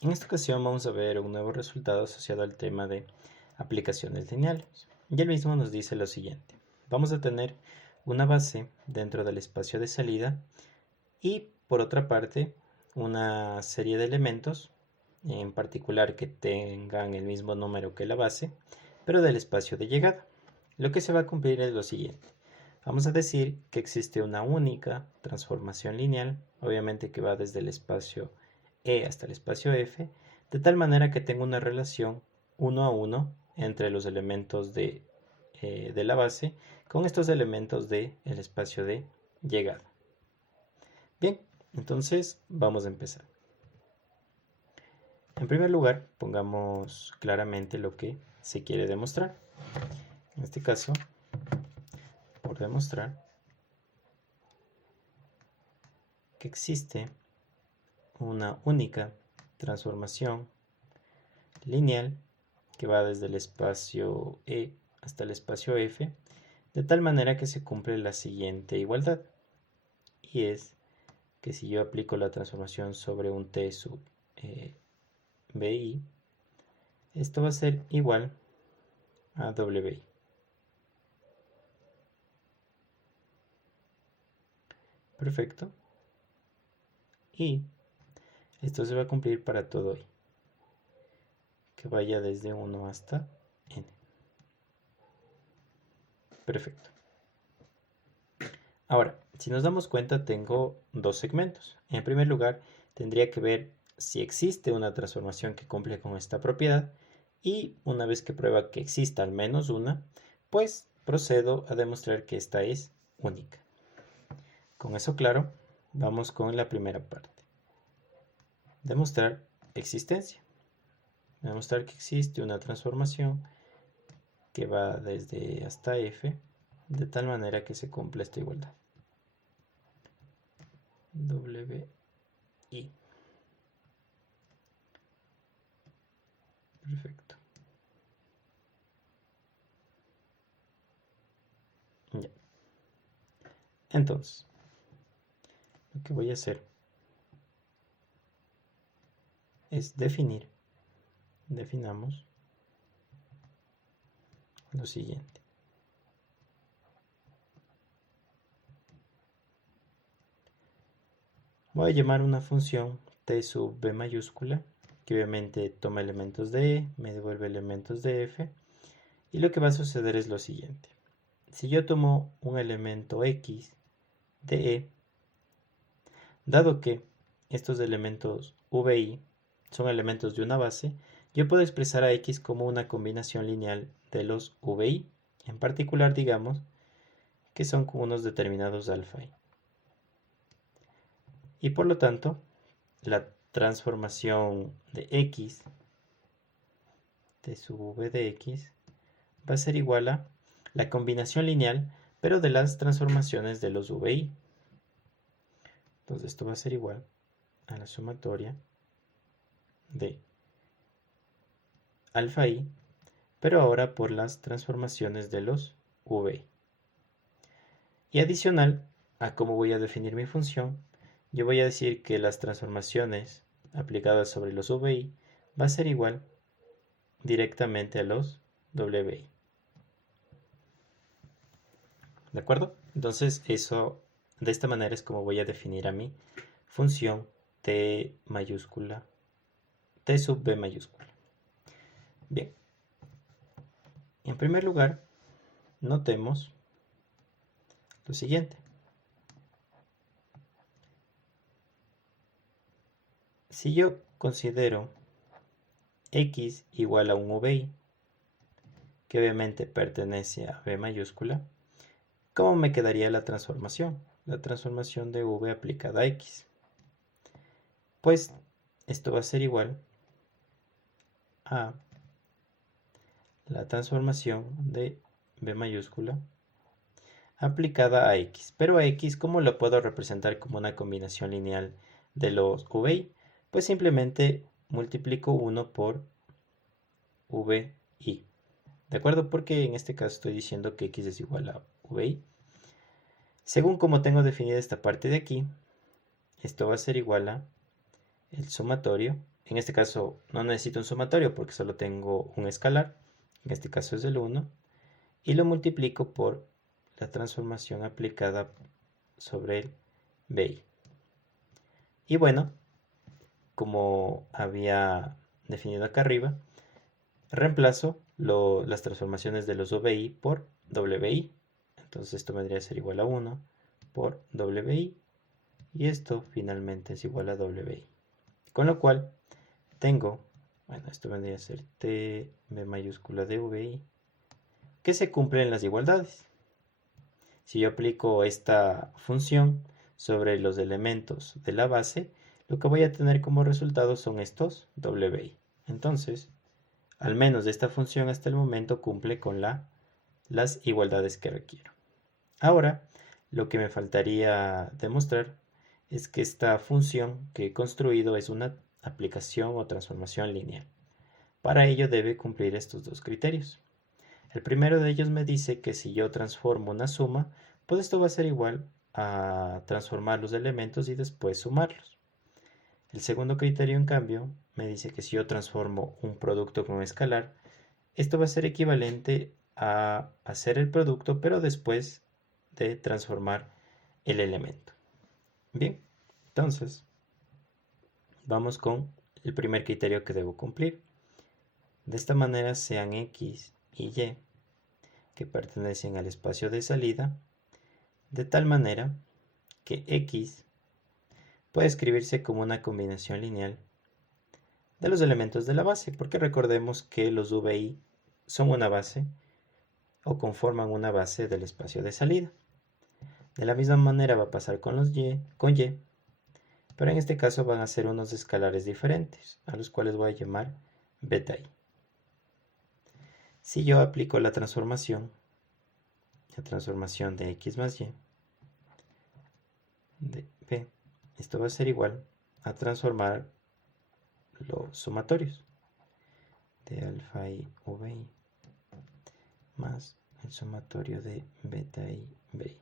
En esta ocasión vamos a ver un nuevo resultado asociado al tema de aplicaciones lineales. Y el mismo nos dice lo siguiente. Vamos a tener una base dentro del espacio de salida y por otra parte una serie de elementos, en particular que tengan el mismo número que la base, pero del espacio de llegada. Lo que se va a cumplir es lo siguiente. Vamos a decir que existe una única transformación lineal, obviamente que va desde el espacio E hasta el espacio F, de tal manera que tenga una relación 1 a 1 entre los elementos de la base con estos elementos del espacio de llegada. Bien, entonces vamos a empezar. En primer lugar, pongamos claramente lo que se quiere demostrar. En este caso, por demostrar que existe una única transformación lineal que va desde el espacio E hasta el espacio F, de tal manera que se cumple la siguiente igualdad, y es que si yo aplico la transformación sobre un T sub BI, esto va a ser igual a WI. Perfecto. Y esto se va a cumplir para todo I, que vaya desde 1 hasta N. Perfecto. Ahora, si nos damos cuenta, tengo dos segmentos. En primer lugar, tendría que ver si existe una transformación que cumple con esta propiedad y una vez que prueba que exista al menos una, pues procedo a demostrar que esta es única. Con eso claro, vamos con la primera parte. Demostrar existencia. Demostrar que existe una transformación que va desde hasta F de tal manera que se cumpla esta igualdad. WI. Perfecto. Ya. Entonces, lo que voy a hacer es definamos lo siguiente. Voy a llamar una función t sub b mayúscula, que obviamente toma elementos de E, me devuelve elementos de F, y lo que va a suceder es lo siguiente. Si yo tomo un elemento X de E, dado que estos elementos VI son elementos de una base, yo puedo expresar a X como una combinación lineal de los VI, en particular digamos que son con unos determinados alfa I. Y por lo tanto, la transformación de X de sub V de X va a ser igual a la combinación lineal, pero de las transformaciones de los VI. Entonces esto va a ser igual a la sumatoria de alfa I, pero ahora por las transformaciones de los VI. Y adicional a cómo voy a definir mi función, yo voy a decir que las transformaciones aplicadas sobre los VI va a ser igual directamente a los WI. ¿De acuerdo? Entonces eso, de esta manera es como voy a definir a mi función t mayúscula, t sub b mayúscula. Bien, en primer lugar, notemos lo siguiente. Si yo considero x igual a un VI, que obviamente pertenece a b mayúscula, ¿cómo me quedaría la transformación? La transformación de v aplicada a x. Pues esto va a ser igual a la transformación de b mayúscula aplicada a x. Pero a x, ¿cómo lo puedo representar como una combinación lineal de los VI? Pues simplemente multiplico 1 por VI. ¿De acuerdo? Porque en este caso estoy diciendo que x es igual a VI. Según como tengo definida esta parte de aquí, esto va a ser igual a el sumatorio en este caso no necesito un sumatorio porque solo tengo un escalar, en este caso es el 1, y lo multiplico por la transformación aplicada sobre el BI. Y bueno, como había definido acá arriba, reemplazo las transformaciones de los OBI por WI. Entonces esto vendría a ser igual a 1 por WI y esto finalmente es igual a WI. Con lo cual tengo, bueno, esto vendría a ser TB mayúscula de VI, que se cumplen las igualdades. Si yo aplico esta función sobre los elementos de la base, lo que voy a tener como resultado son estos WI. Entonces, al menos esta función hasta el momento cumple con las igualdades que requiero. Ahora, lo que me faltaría demostrar es que esta función que he construido es una aplicación o transformación lineal. Para ello debe cumplir estos dos criterios. El primero de ellos me dice que si yo transformo una suma, pues esto va a ser igual a transformar los elementos y después sumarlos. El segundo criterio, en cambio, me dice que si yo transformo un producto con escalar, esto va a ser equivalente a hacer el producto, pero después de transformar el elemento. Bien, entonces vamos con el primer criterio que debo cumplir. De esta manera sean X y Y que pertenecen al espacio de salida, de tal manera que X puede escribirse como una combinación lineal de los elementos de la base, porque recordemos que los VI son una base o conforman una base del espacio de salida. De la misma manera va a pasar con los Y, pero en este caso van a ser unos escalares diferentes, a los cuales voy a llamar beta i. Si yo aplico la transformación de x más y de b, esto va a ser igual a transformar los sumatorios de alfa i vi más el sumatorio de beta i bi.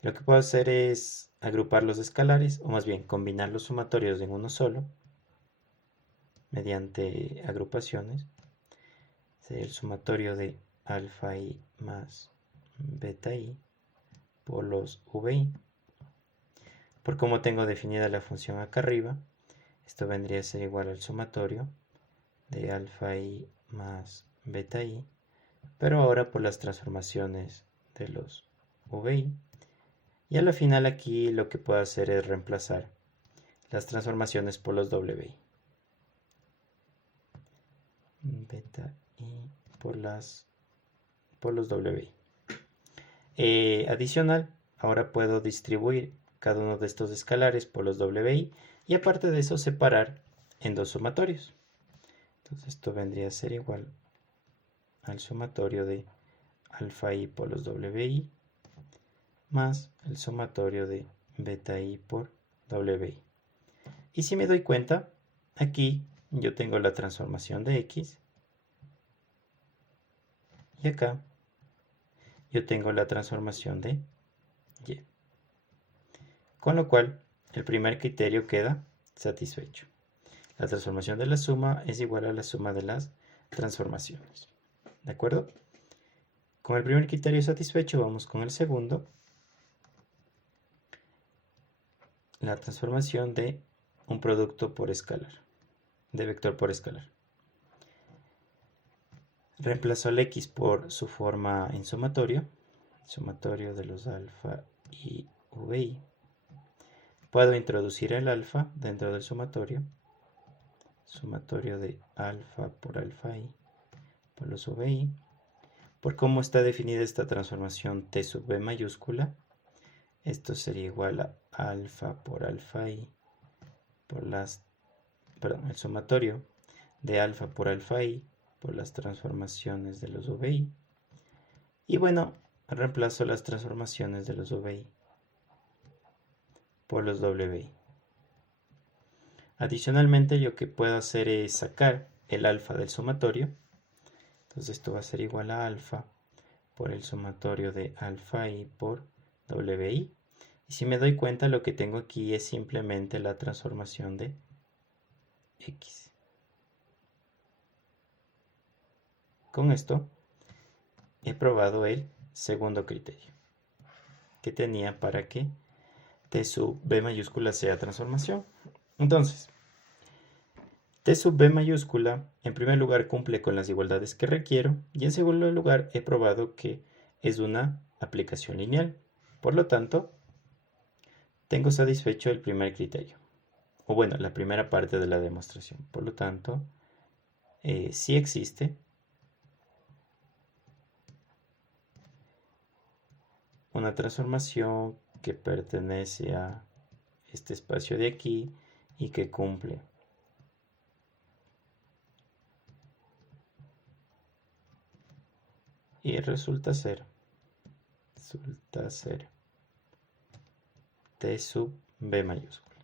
Lo que puedo hacer es agrupar los escalares, o más bien combinar los sumatorios en uno solo, mediante agrupaciones. Sería el sumatorio de alfa i más beta i por los vi. Por como tengo definida la función acá arriba, esto vendría a ser igual al sumatorio de alfa i más beta i, pero ahora por las transformaciones de los vi. Y a la final aquí lo que puedo hacer es reemplazar las transformaciones por los wi. Beta i por los wi. Adicional, ahora puedo distribuir cada uno de estos escalares por los wi y aparte de eso separar en dos sumatorios. Entonces esto vendría a ser igual al sumatorio de alfa i por los wi más el sumatorio de beta i por wi. Y si me doy cuenta, aquí yo tengo la transformación de x y acá yo tengo la transformación de y. Con lo cual, el primer criterio queda satisfecho. La transformación de la suma es igual a la suma de las transformaciones. ¿De acuerdo? Con el primer criterio satisfecho, vamos con el segundo. La transformación de un producto por escalar, de vector por escalar. Reemplazo el x por su forma en sumatorio de los alfa y vi. Puedo introducir el alfa dentro del sumatorio de alfa por alfa i por los vi. Por cómo está definida esta transformación t sub b mayúscula, esto sería igual a alfa por alfa i por el sumatorio de alfa por alfa i por las transformaciones de los vi. Y bueno, reemplazo las transformaciones de los vi por los wi. Adicionalmente, lo que puedo hacer es sacar el alfa del sumatorio. Entonces esto va a ser igual a alfa por el sumatorio de alfa i por wi. Y si me doy cuenta, lo que tengo aquí es simplemente la transformación de X. Con esto he probado el segundo criterio que tenía para que T sub B mayúscula sea transformación. Entonces, T sub B mayúscula en primer lugar cumple con las igualdades que requiero y en segundo lugar he probado que es una aplicación lineal. Por lo tanto, tengo satisfecho el primer criterio, o bueno, la primera parte de la demostración. Por lo tanto, sí existe una transformación que pertenece a este espacio de aquí y que cumple y resulta ser T sub B mayúscula.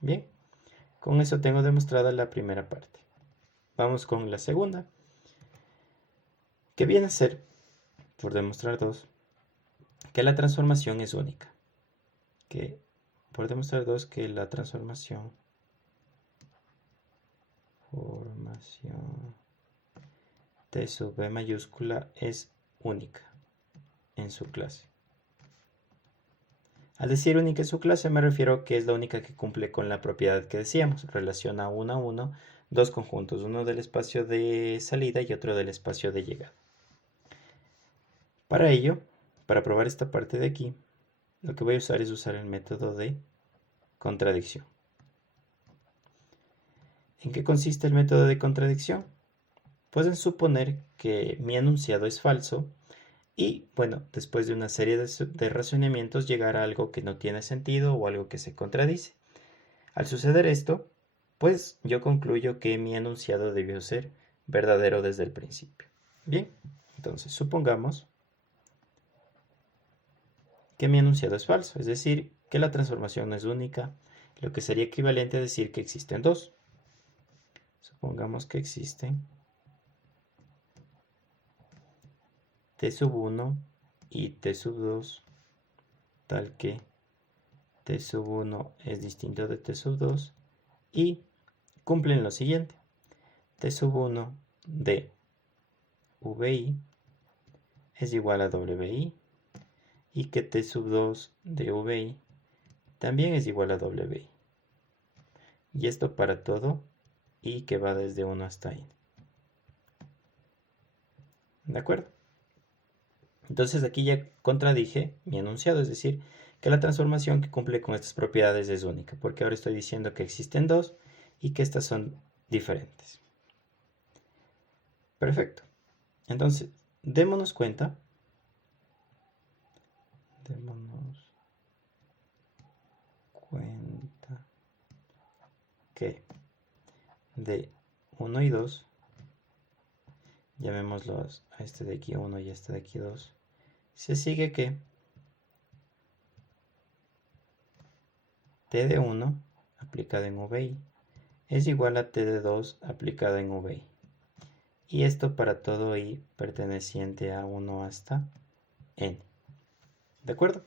Bien, con eso tengo demostrada la primera parte. Vamos con la segunda, que viene a ser, por demostrar dos, que la transformación es única. Que por demostrar dos, que la transformación T sub B mayúscula es única en su clase. Al decir única en su clase me refiero que es la única que cumple con la propiedad que decíamos, relaciona uno a uno dos conjuntos, uno del espacio de salida y otro del espacio de llegada. Para ello, para probar esta parte de aquí, lo que voy a usar es usar el método de contradicción. ¿En qué consiste el método de contradicción? Pues en suponer que mi enunciado es falso y, bueno, después de una serie de razonamientos llegar a algo que no tiene sentido o algo que se contradice. Al suceder esto, pues yo concluyo que mi enunciado debió ser verdadero desde el principio. Bien, entonces supongamos que mi enunciado es falso, es decir, que la transformación no es única, lo que sería equivalente a decir que existen dos. Supongamos que existen T sub 1 y T sub 2, tal que T sub 1 es distinto de T sub 2 y cumplen lo siguiente. T sub 1 de VI es igual a WI y que T sub 2 de VI también es igual a WI. Y esto para todo I que va desde 1 hasta N. ¿De acuerdo? Entonces aquí ya contradije mi enunciado, es decir, que la transformación que cumple con estas propiedades es única, porque ahora estoy diciendo que existen dos y que estas son diferentes. Perfecto. Entonces, démonos cuenta que de 1 y 2, llamémoslos a este de aquí 1 y a este de aquí 2, se sigue que T de 1 aplicada en VI es igual a T de 2 aplicada en VI. Y esto para todo I perteneciente a 1 hasta N. ¿De acuerdo?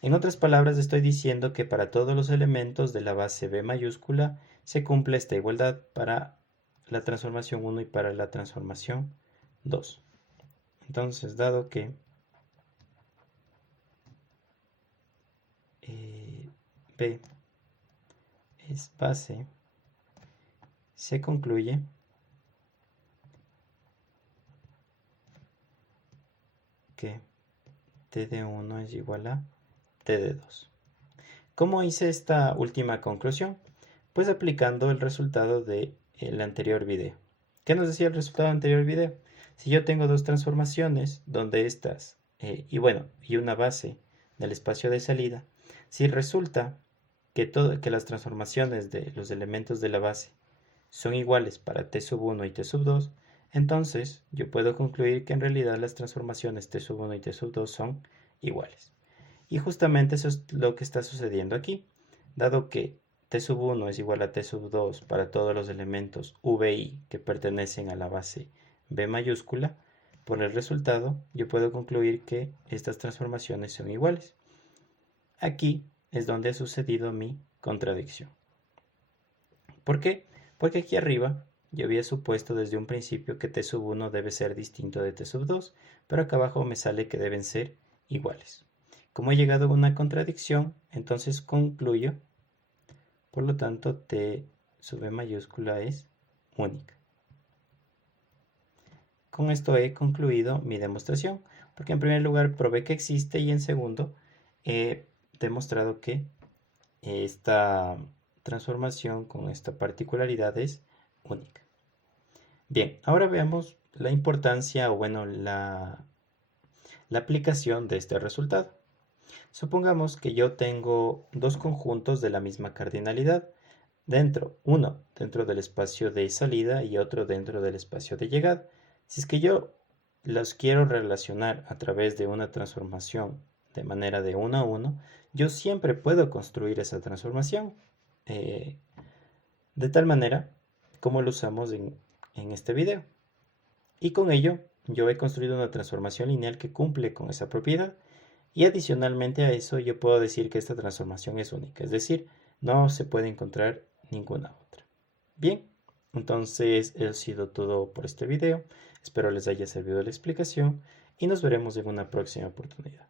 En otras palabras, estoy diciendo que para todos los elementos de la base B mayúscula se cumple esta igualdad para la transformación 1 y para la transformación 2. Entonces, dado que B es base, se concluye que T de 1 es igual a T de 2. ¿Cómo hice esta última conclusión? Pues aplicando el resultado del anterior video. ¿Qué nos decía el resultado del anterior video? Si yo tengo dos transformaciones donde estas, y una base del espacio de salida, si resulta que las transformaciones de los elementos de la base son iguales para T sub 1 y T sub 2, entonces yo puedo concluir que en realidad las transformaciones T sub 1 y T sub 2 son iguales. Y justamente eso es lo que está sucediendo aquí, dado que T sub 1 es igual a T sub 2 para todos los elementos VI que pertenecen a la base B mayúscula. Por el resultado, yo puedo concluir que estas transformaciones son iguales. Aquí es donde ha sucedido mi contradicción. ¿Por qué? Porque aquí arriba yo había supuesto desde un principio que t sub 1 debe ser distinto de t sub 2, pero acá abajo me sale que deben ser iguales. Como he llegado a una contradicción, entonces concluyo, por lo tanto, t sub e mayúscula es única. Con esto he concluido mi demostración, porque en primer lugar probé que existe y en segundo he demostrado que esta transformación con esta particularidad es única. Bien, ahora veamos la importancia o bueno, la aplicación de este resultado. Supongamos que yo tengo dos conjuntos de la misma cardinalidad, uno dentro del espacio de salida y otro dentro del espacio de llegada. Si es que yo los quiero relacionar a través de una transformación de manera de 1 a 1, yo siempre puedo construir esa transformación de tal manera como lo usamos en este video. Y con ello yo he construido una transformación lineal que cumple con esa propiedad. Y adicionalmente a eso yo puedo decir que esta transformación es única, es decir, no se puede encontrar ninguna otra. Bien, entonces eso ha sido todo por este video. Espero les haya servido la explicación y nos veremos en una próxima oportunidad.